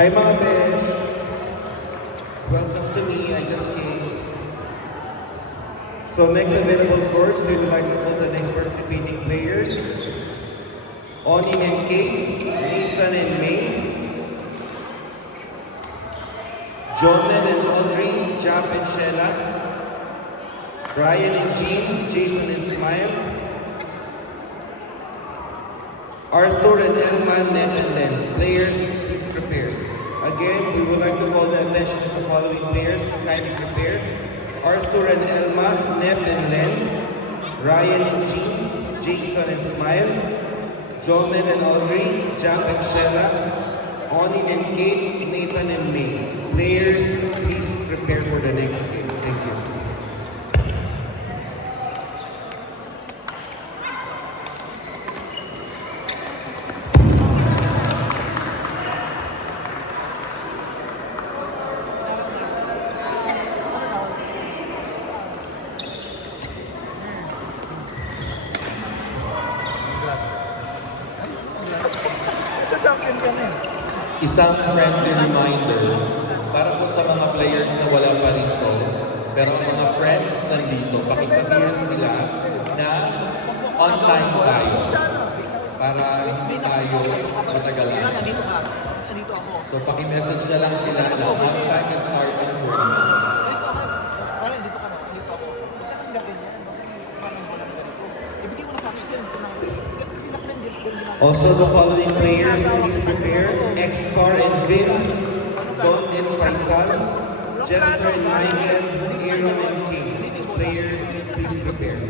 Hi mga besh! Welcome to me, I just came. So next available course, we would like to call the next participating players. Onin and Kate, Nathan and May, Jonathan and Audrey, Jap and Sheila, Brian and Jean, Jason and Smile, Arthur and Elma, Ned and Len. Players, please prepare. Again, we would like to call the attention to the following players. Kindly prepare. Arthur and Elma, Ned and Len, Ryan and Jean, Jason and Smile, Jomen and Audrey, Jap and Sheila, Onin and Kate, Nathan and May. Players, please prepare for the next game. Thank you. Isang friendly reminder para po sa mga players na wala pa rito, pero ang mga friends nandito, pakisabihan sila na on time tayo para hindi tayo matagalan. So paki-message na lang sila na on time and start ang tournament. Also, the following players, please prepare. X-Star and Vince, Don and Faisal, Jester and Michael, Aaron and King. Players, please prepare.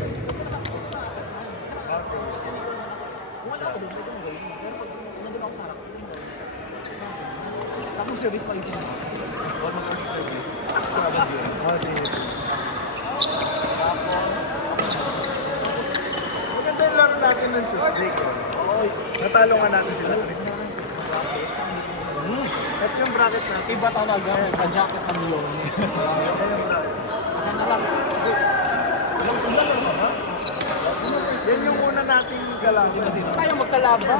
Maganda yung laro natin ng Tuesday. Natalo nga natin sila. At yung bracket natin. Iba talaga, pa-jacket kami yun. Ano na lang. Yan yung una nating galawan. Kaya magkalaban.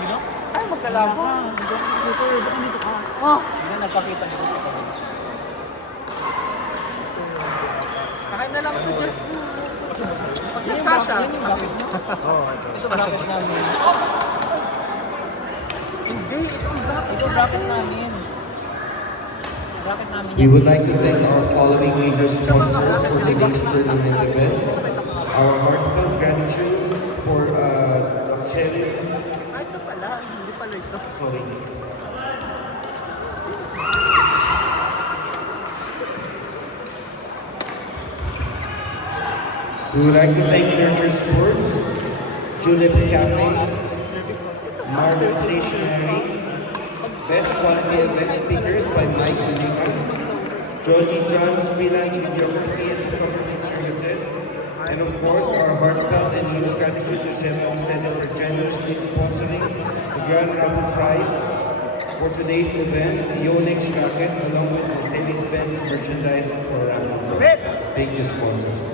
Sino? Kaya magkalaban. Dito, dito ka. Oh! Hindi na nagpakita dito. Kaya na lang ito, Diyos. Nagkasya. Yun yung bakit nyo? Oo, ito. Ito bracket namin. Hindi, ito ang bracket. Ito bracket namin. Bracket namin yan. We would like to thank our following major sponsors for today's tournament event. Our heartfelt gratitude for Cherry. Ito pala, hindi pala ito. Sorry. We would like to thank Nurture Sports, Julep's Cafe, Marvel Stationery, Best Quality Event Stickers by Mike Uligan, Georgie John's Freelance Videography and Photography Services, and of course our heartfelt and huge gratitude to Chevron Center for generously sponsoring the Grand Raffle Prize for today's event, Yonex Racket, along with Mercedes-Benz merchandise for raffle. Thank you, sponsors.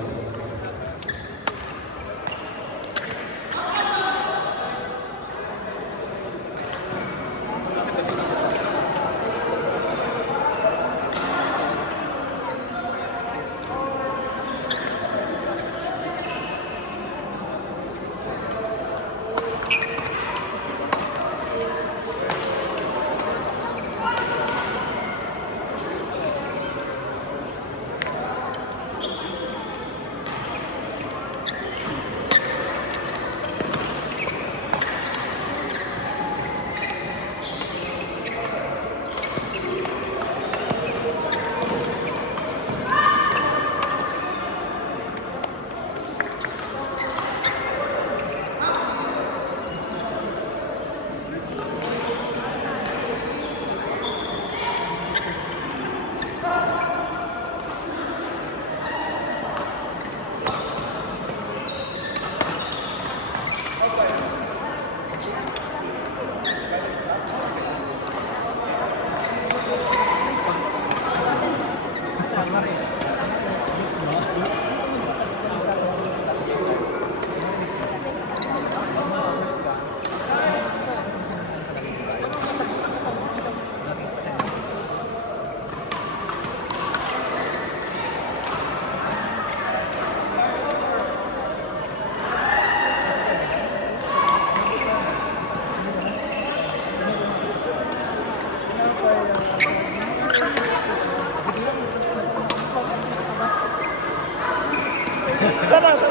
Tara, tara.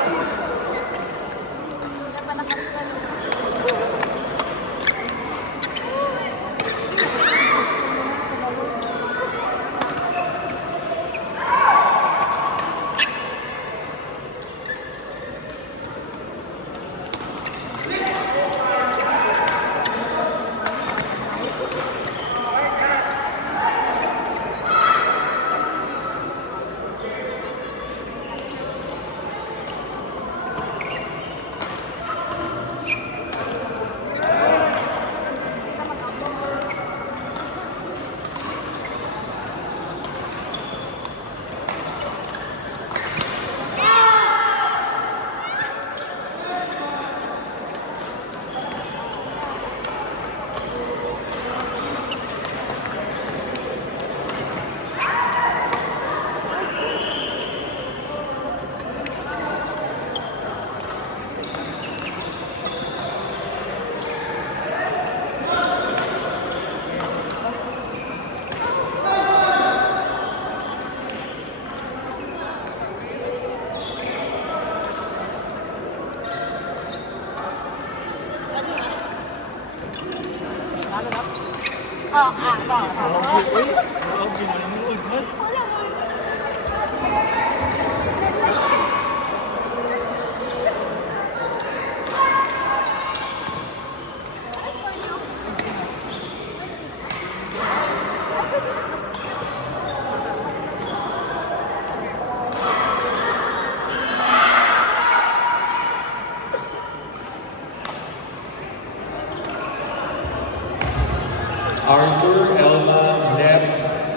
Arthur, Elma, Nep,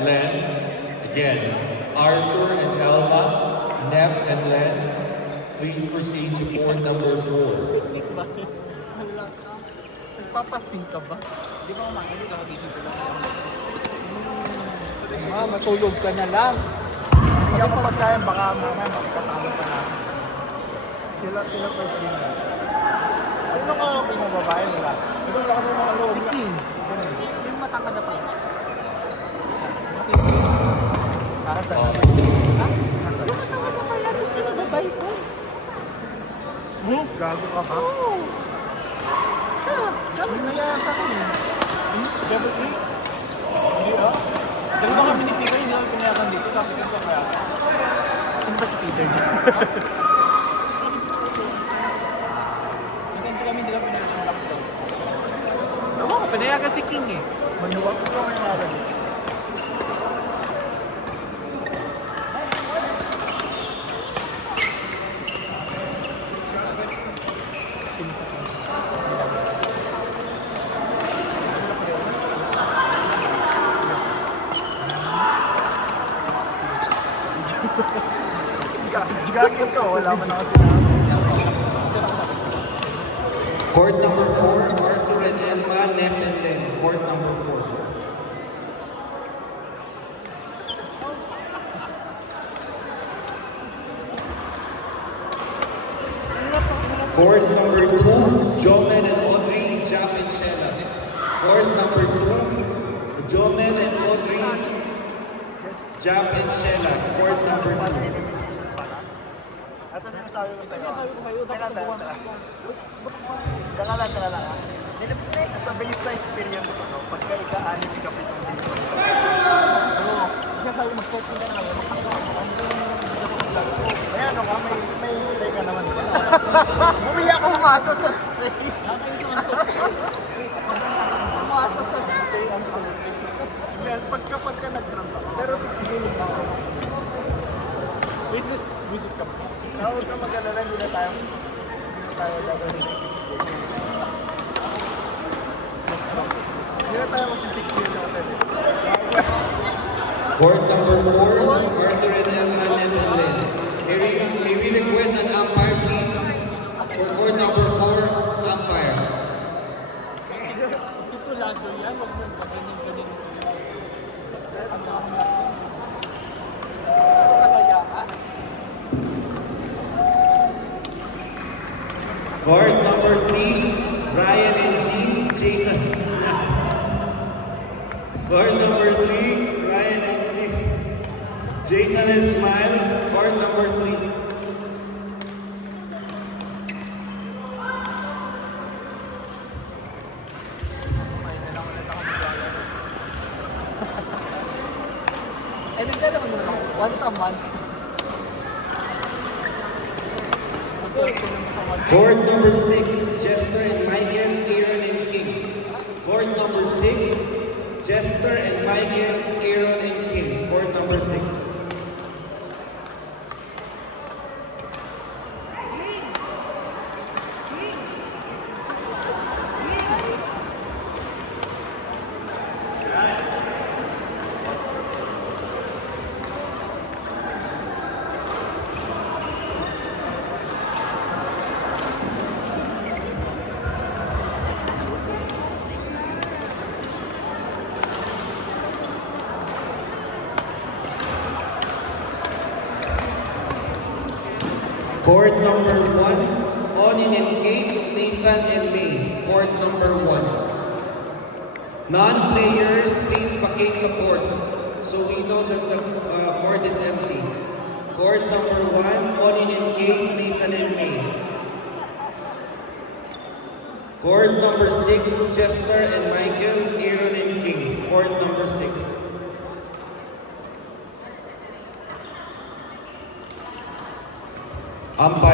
Len. Again, Arthur and Elma, Nep, and Len. Please proceed to court number 4. Nagpapasting ka ba? Di ba kumain ka dito lang? Matulog ka na lang. Hindi ako pagkain, baka mamaya magkatalo pa natin. Sila first game na. Sino nga pinababae nila? Ito wala kami mga loob. Si King. Sino? Yung matangkad na pa. Nasa Oh. Nasa Matangkad na pala si King the Bison. Gago ka ba? Oo. Siya. Sabi na yan sa akin. Double click? Hindi ah. Dalawa kami ni Peter, hindi kami pinayakan dito. Tapos ka kaya. Sino ba si Peter niya? Hindi kami pinayakan ng laptop. Oo, pinayagan si King eh. Manuwag ko kami nga dito. Gagawin to, wala man ako sinabi. Court number 4, Arthur and Elma, Nep and Len. Court number 4. Court number 2, Jomen and Audrey, Jap and Shella. Court number 2, Jomen and Audrey, Jap and Shella. Court number 2. At ano sinasabi ko sa'yo? Sabi ko kayo, Teka dapat lang. Teka lang. Sa base sa experience ko, no, pagka ika-anim ka pitong dito. Oo. Kasi sabi mag-focus ka na kayo. Kaya ano ka, may spray ka naman. Bumili ako umasa sa spray. Umasa sa spray. Yes, pagka nag-trump ako. Pero 6 game na ako. Visit ka pa. Huwag ka mag-alala, hindi na tayo gagawin ng 6 game. Hindi na tayo magsi-6 game na kasi. Court number 4, Arthur and Elma, Nep and Len. May we request an umpire, please? For court number 4, umpire. Ito lado yan. Huwag mo pagaling-galing. Tagayaan. Court number 3, Ryan and Jean, Jason and Snap. Court number 3, Ryan and Jean, Jason and Smile. Court number 3. Once a month. Court number 6, Jester and Michael, Aaron and King. Court number 6, Jester and Michael, Aaron and King. Court number 6. Court number 1, Onin and Kate, Nathan and May. Court number 1. Non-players, please vacate the court so we know that the court is empty. Court number 1, Onin and Kate, Nathan and May. Court number 6, Chester and Michael, Aaron and King. Court number 6. Umpire